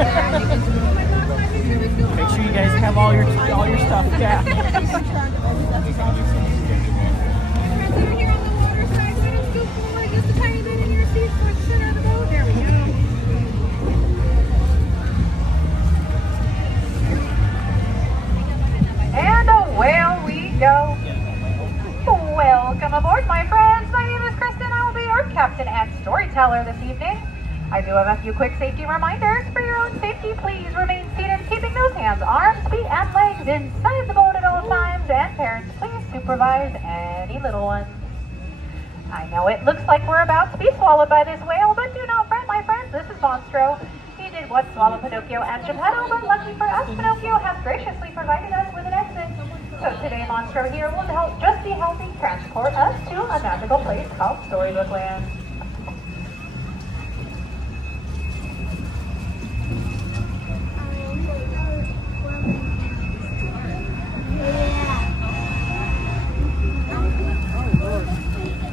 Make sure you guys have all your stuff. Yeah. And away we go. Welcome aboard, my friends. My name is Kristen. I will be your captain and storyteller this evening. I do have a few quick safety reminders. For your own safety, please remain seated, keeping those hands, arms, feet, and legs inside the boat at all times. And parents, please supervise any little ones. I know it looks like we're about to be swallowed by this whale, but do not fret, my friends. This is Monstro. He did what swallowed Pinocchio and Geppetto, but lucky for us, Pinocchio has graciously provided us with an exit. So today, Monstro here will just be helping transport us to a magical place called Storybook Land.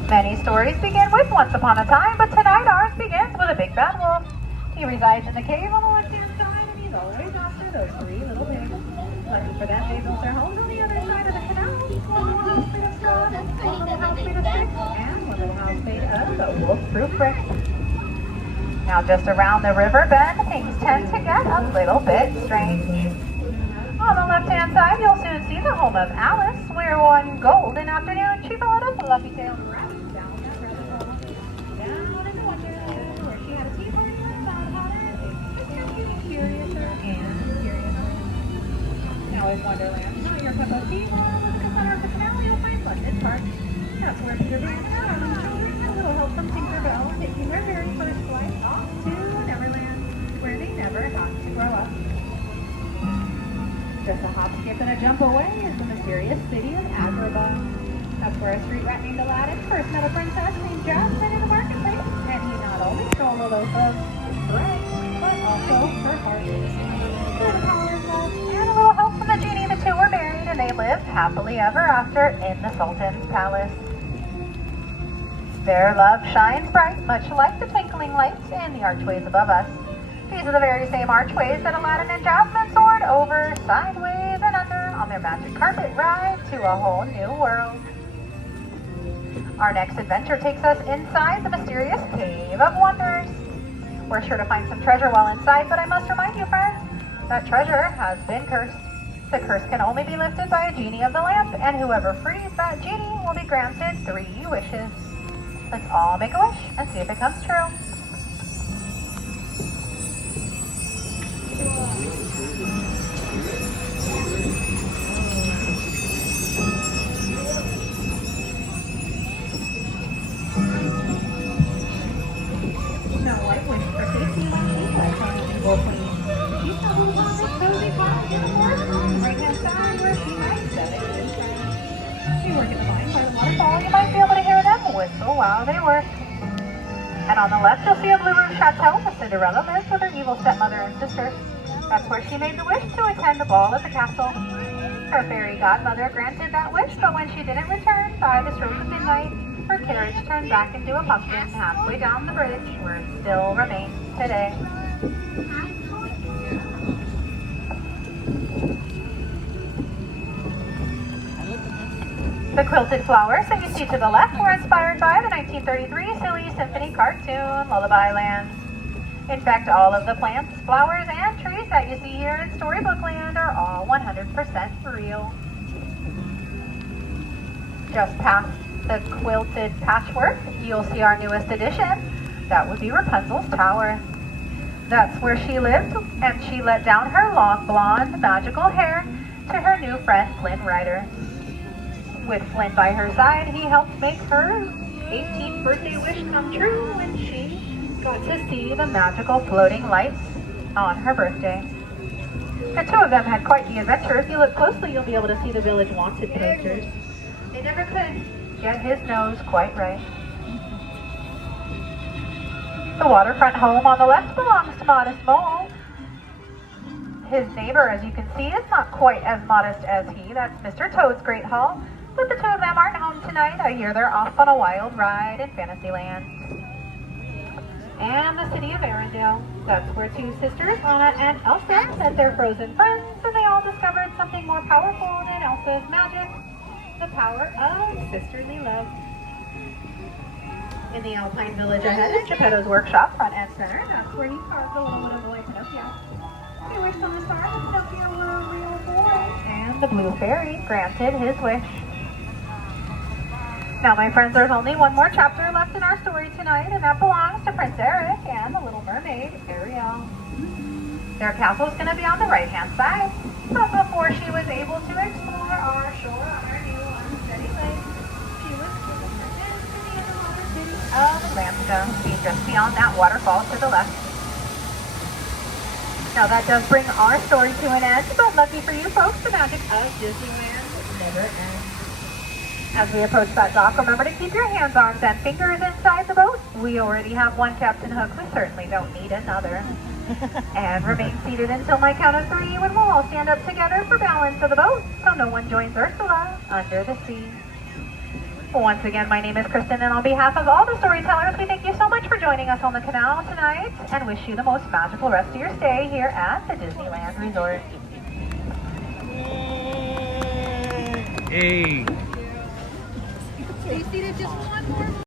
Many stories begin with once upon a time, but tonight ours begins with a big bad wolf. He resides in the cave on the left-hand side, and he's always after those three little pigs. Lucky for them, they built their homes on the other side of the canal. One little house made of straw, one little house made of sticks, and one little house made of the wolf-proof bricks. Now just around the river bend, things tend to get a little bit strange. On the left-hand side, you'll soon see the home of Alice, where one golden afternoon she followed a fluffy-tailed rabbit down that rabbit hole. Down in the wonderland, where she had a tea party with Godfather. It kept getting curiouser and curiouser. Now in Wonderland, not your cup of tea, well, look at the center of the canal, you'll find London Park. That's where Peter Pan and Charlie children had a little help from Tinkerbell, taking their very first flight off to Neverland, where they never got to grow up. Just a hop, skip, and a jump away is the mysterious city of Agrabah. That's where a street rat named Aladdin first met a princess named Jasmine in the marketplace, and he not only stole a loaf of bread, but also her heart. Through the power of love and a little help from the genie, the two were married, and they lived happily ever after in the Sultan's palace. Their love shines bright, much like the twinkling lights in the archways above us. These are the very same archways that Aladdin and Jasmine soared over, sideways and under, on their magic carpet ride to a whole new world. Our next adventure takes us inside the mysterious Cave of Wonders. We're sure to find some treasure while inside, but I must remind you, friends, that treasure has been cursed. The curse can only be lifted by a genie of the lamp, and whoever frees that genie will be granted 3 wishes. Let's all make a wish and see if it comes true. Snow White wished for safety when she fled from the evil queen. She stumbled upon this cozy cottage in the forest on the right-hand side where she might set a good trap. If you work in the vine by the waterfall, you might be able to hear them whistle while they work. And on the left, you'll see a blue roof chateau where Cinderella lives with her evil stepmother and sister. That's where she made the wish to attend a ball at the castle. Her fairy godmother granted that wish, but when she didn't return by the stroke of midnight, her carriage turned back into a pumpkin halfway down the bridge, where it still remains today. The quilted flowers that you see to the left were inspired by the 1933 Silly Symphony cartoon, Lullaby Land. In fact, all of the plants, flowers, and trees that you see here in Storybook Land are all 100% real. Just past the quilted patchwork, you'll see our newest addition. That would be Rapunzel's tower. That's where she lived, and she let down her long blonde magical hair to her new friend Flynn Rider. With Flynn by her side, he helped make her 18th birthday wish come true when she got to see the magical floating lights on her birthday. The two of them had quite the adventure. If you look closely, you'll be able to see the Village Wanted posters. They never could get his nose quite right. The waterfront home on the left belongs to Modest Mole. His neighbor, as you can see, is not quite as modest as he. That's Mr. Toad's Great Hall. But the two of them aren't home tonight. I hear they're off on a wild ride in Fantasyland. and the city of Arendelle. That's where two sisters, Anna and Elsa, met their frozen friends, and they all discovered something more powerful than Elsa's magic, the power of sisterly love. In the Alpine village ahead is Geppetto's workshop, front and center. That's where he carved the little boy Pinocchio. He wished on a star that Pinocchio were a real boy, and the blue fairy granted his wish. Now, my friends, there's only one more chapter left in our story tonight, and that belongs to Prince Eric and the Little Mermaid, Ariel. Their castle's going to be on the right-hand side, but before she was able to explore our shore on our new unsteady lake, she was given her hand to the underwater city of Atlanta, being just beyond that waterfall to the left. Now, that does bring our story to an end, but lucky for you folks, the magic of Disneyland never ends. As we approach that dock, remember to keep your hands, arms, and fingers inside the boat. We already have one Captain Hook. We certainly don't need another. And remain seated until my count of 3, when we'll all stand up together for balance of the boat, so no one joins Ursula under the sea. Once again, my name is Kristen, and on behalf of all the storytellers, we thank you so much for joining us on the canal tonight, and wish you the most magical rest of your stay here at the Disneyland Resort. Hey. Stay seated just one more